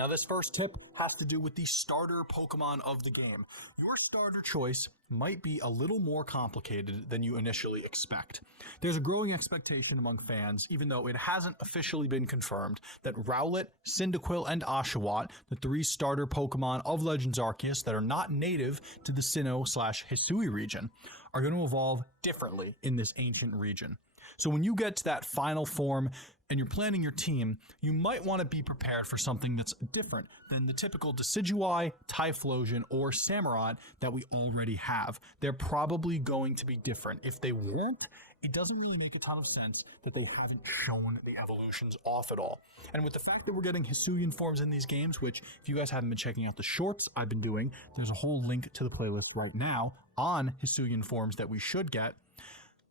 Now this first tip has to do with the starter Pokemon of the game. Your starter choice might be a little more complicated than you initially expect. There's a growing expectation among fans, even though it hasn't officially been confirmed, that Rowlett, Cindaquil, and Oshawatt, the 3 starter Pokemon of Legends Arceus that are not native to the Sinnoh/Hisui region, are going to evolve differently in this ancient region. So when you get to that final form and you're planning your team, you might want to be prepared for something that's different than the typical Decidueye, Typhlosion, or Samurott that we already have. They're probably going to be different. If they weren't, it doesn't really make a ton of sense that they haven't shown the evolutions off at all. And with the fact that we're getting Hisuian forms in these games, which if you guys haven't been checking out the shorts I've been doing, there's a whole link to the playlist right now on Hisuian forms that we should get.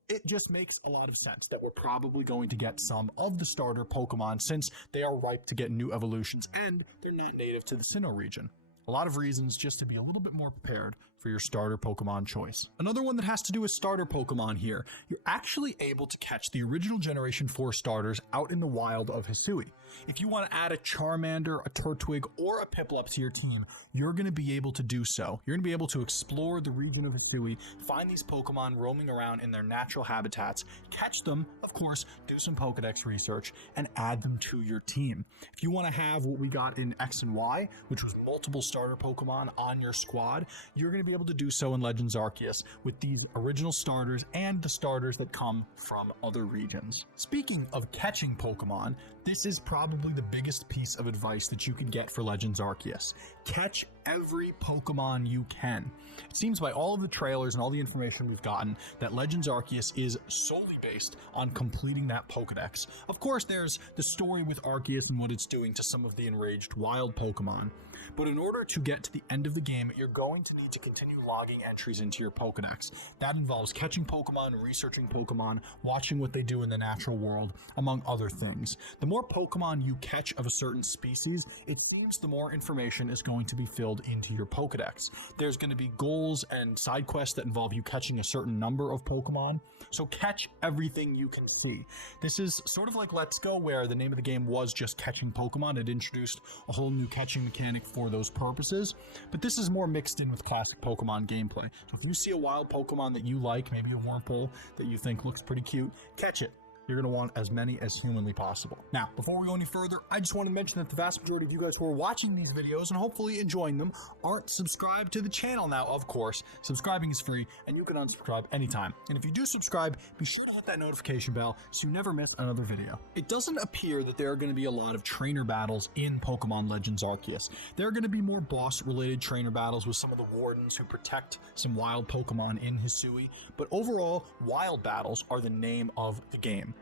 It just makes a lot of sense that we're probably going to get some of the starter Pokemon since they are ripe to get new evolutions and they're not native to the Sinnoh region. A lot of reasons just to be a little bit more prepared for your starter Pokemon choice. Another one that has to do with starter Pokemon here, you're actually able to catch the original Generation 4 starters out in the wild of Hisui. If you want to add a Charmander, a Turtwig, or a Piplup to your team, you're going to be able to do so. You're going to be able to explore the region of Hisui, find these Pokemon roaming around in their natural habitats, catch them, of course, do some Pokedex research, and add them to your team. If you want to have what we got in X and Y, which was multiple starter Pokemon on your squad, you're going to be able to do so in Legends Arceus with these original starters and the starters that come from other regions. Speaking of catching Pokemon, this is probably the biggest piece of advice that you could get for Legends Arceus. Catch every Pokemon you can. It seems by all of the trailers and all the information we've gotten that Legends Arceus is solely based on completing that Pokedex. Of course, there's the story with Arceus and what it's doing to some of the enraged wild Pokemon. But in order to get to the end of the game, you're going to need to continue logging entries into your Pokedex. That involves catching Pokemon, researching Pokemon, watching what they do in the natural world, among other things. The more Pokemon you catch of a certain species, it seems the more information is going to be filled into your Pokedex. There's going to be goals and side quests that involve you catching a certain number of Pokemon, so catch everything you can see. This is sort of like Let's Go, where the name of the game was just catching Pokemon. It introduced a whole new catching mechanic for those purposes, but this is more mixed in with classic Pokemon gameplay. So if you see a wild Pokemon that you like, maybe a Wurmple that you think looks pretty cute, catch it. You're going to want as many as humanly possible. Now, before we go any further, I just want to mention that the vast majority of you guys who are watching these videos and hopefully enjoying them aren't subscribed to the channel now. Of course, subscribing is free and you can unsubscribe anytime. And if you do subscribe, be sure to hit that notification bell so you never miss another video. It doesn't appear that there are going to be a lot of trainer battles in Pokemon Legends Arceus. There are going to be more boss-related trainer battles with some of the wardens who protect some wild Pokemon in Hisui, but overall, wild battles are the name of the game.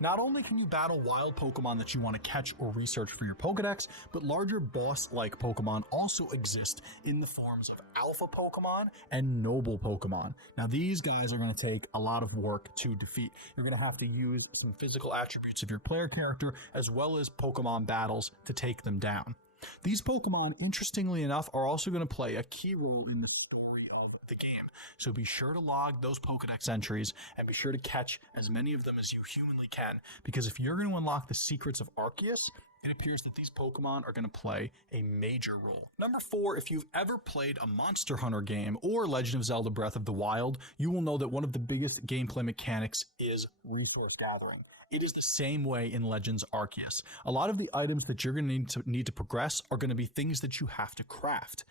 Not only can you battle wild Pokemon that you want to catch or research for your Pokedex, but larger boss-like Pokemon also exist in the forms of Alpha Pokemon and Noble Pokemon. Now these guys are going to take a lot of work to defeat. You're going to have to use some physical attributes of your player character as well as Pokemon battles to take them down. These Pokemon, interestingly enough, are also going to play a key role in the story of the game. So be sure to log those Pokedex entries and be sure to catch as many of them as you humanly can, because if you're going to unlock the secrets of Arceus, it appears that these Pokemon are going to play a major role. Number 4, if you've ever played a Monster Hunter game or Legend of Zelda Breath of the Wild, you will know that one of the biggest gameplay mechanics is resource gathering. It is the same way in Legends Arceus. A lot of the items that you're going to need to progress are going to be things that you have to craft.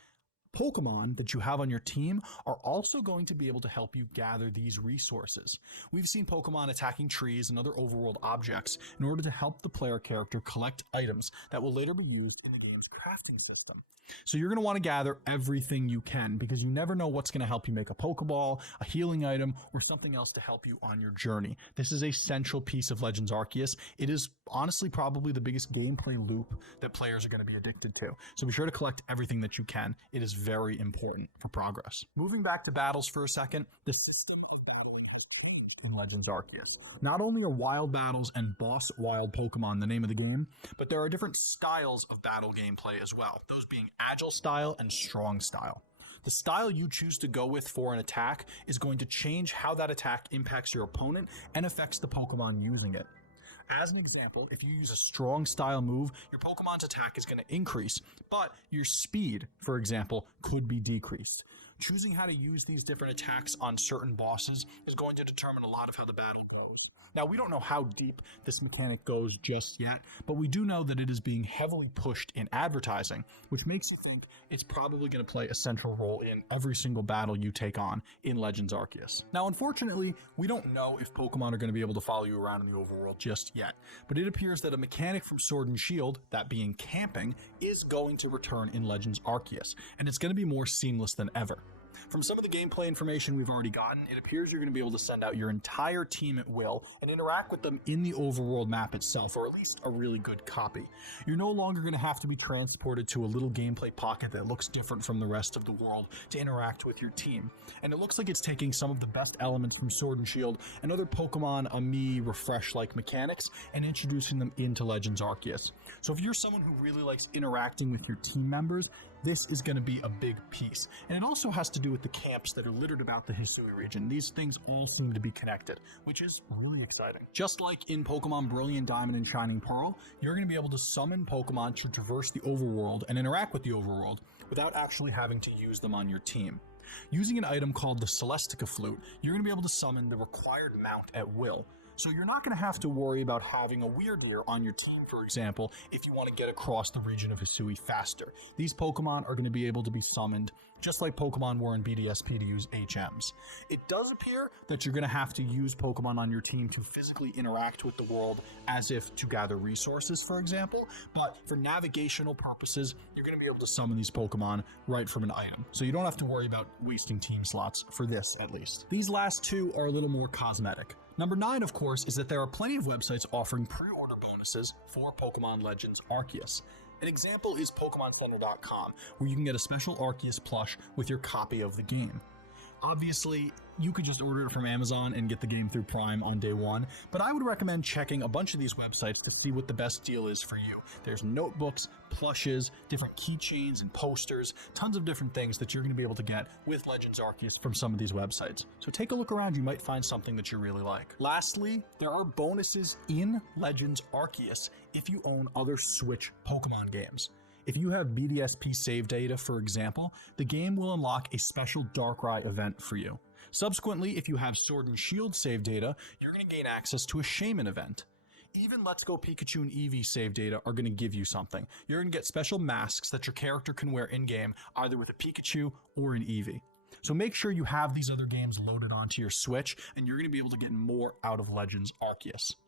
Pokemon that you have on your team are also going to be able to help you gather these resources. We've seen Pokemon attacking trees and other overworld objects in order to help the player character collect items that will later be used in the game's crafting system. So you're going to want to gather everything you can because you never know what's going to help you make a Pokeball, a healing item, or something else to help you on your journey. This is a central piece of Legends Arceus. It is honestly probably the biggest gameplay loop that players are going to be addicted to. So be sure to collect everything that you can. It is very important for progress. Moving back to battles for a second, the system of battling in Legends Arceus. Not only are wild battles and boss wild Pokemon the name of the game, but there are different styles of battle gameplay as well, those being agile style and strong style. The style you choose to go with for an attack is going to change how that attack impacts your opponent and affects the Pokemon using it. As an example, if you use a strong style move, your Pokemon's attack is going to increase, but your speed, for example, could be decreased. Choosing how to use these different attacks on certain bosses is going to determine a lot of how the battle goes. Now, we don't know how deep this mechanic goes just yet, but we do know that it is being heavily pushed in advertising, which makes you think it's probably going to play a central role in every single battle you take on in Legends Arceus. Now, unfortunately, we don't know if Pokemon are going to be able to follow you around in the overworld just yet, but it appears that a mechanic from Sword and Shield, that being camping, is going to return in Legends Arceus, and it's going to be more seamless than ever. From some of the gameplay information we've already gotten, it appears you're going to be able to send out your entire team at will and interact with them in the overworld map itself, or at least a really good copy. You're no longer going to have to be transported to a little gameplay pocket that looks different from the rest of the world to interact with your team. And it looks like it's taking some of the best elements from Sword and Shield and other Pokemon Ami refresh-like mechanics and introducing them into Legends Arceus. So if you're someone who really likes interacting with your team members, this is going to be a big piece. And it also has to do with the camps that are littered about the Hisui region. These things all seem to be connected, which is really exciting. Just like in Pokemon Brilliant Diamond and Shining Pearl, you're going to be able to summon Pokemon to traverse the overworld and interact with the overworld without actually having to use them on your team. Using an item called the Celestica Flute, you're going to be able to summon the required mount at will. So you're not going to have to worry about having a Weirdeer on your team, for example, if you want to get across the region of Hisui faster. These Pokemon are going to be able to be summoned just like Pokemon were in BDSP to use HMs. It does appear that you're going to have to use Pokemon on your team to physically interact with the world as if to gather resources, for example, but for navigational purposes, you're going to be able to summon these Pokemon right from an item. So you don't have to worry about wasting team slots for this, at least. These last two are a little more cosmetic. Number 9, of course, is that there are plenty of websites offering pre-order bonuses for Pokemon Legends Arceus. An example is PokemonCenter.com, where you can get a special Arceus plush with your copy of the game. Obviously, you could just order it from Amazon and get the game through Prime on day one, but I would recommend checking a bunch of these websites to see what the best deal is for you. There's notebooks, plushes, different keychains and posters, tons of different things that you're going to be able to get with Legends Arceus from some of these websites. So take a look around, you might find something that you really like. Lastly, there are bonuses in Legends Arceus if you own other Switch Pokemon games. If you have BDSP save data, for example, the game will unlock a special Darkrai event for you. Subsequently, if you have Sword and Shield save data, you're going to gain access to a Shaman event. Even Let's Go Pikachu and Eevee save data are going to give you something. You're going to get special masks that your character can wear in-game, either with a Pikachu or an Eevee. So make sure you have these other games loaded onto your Switch, and you're going to be able to get more out of Legends Arceus.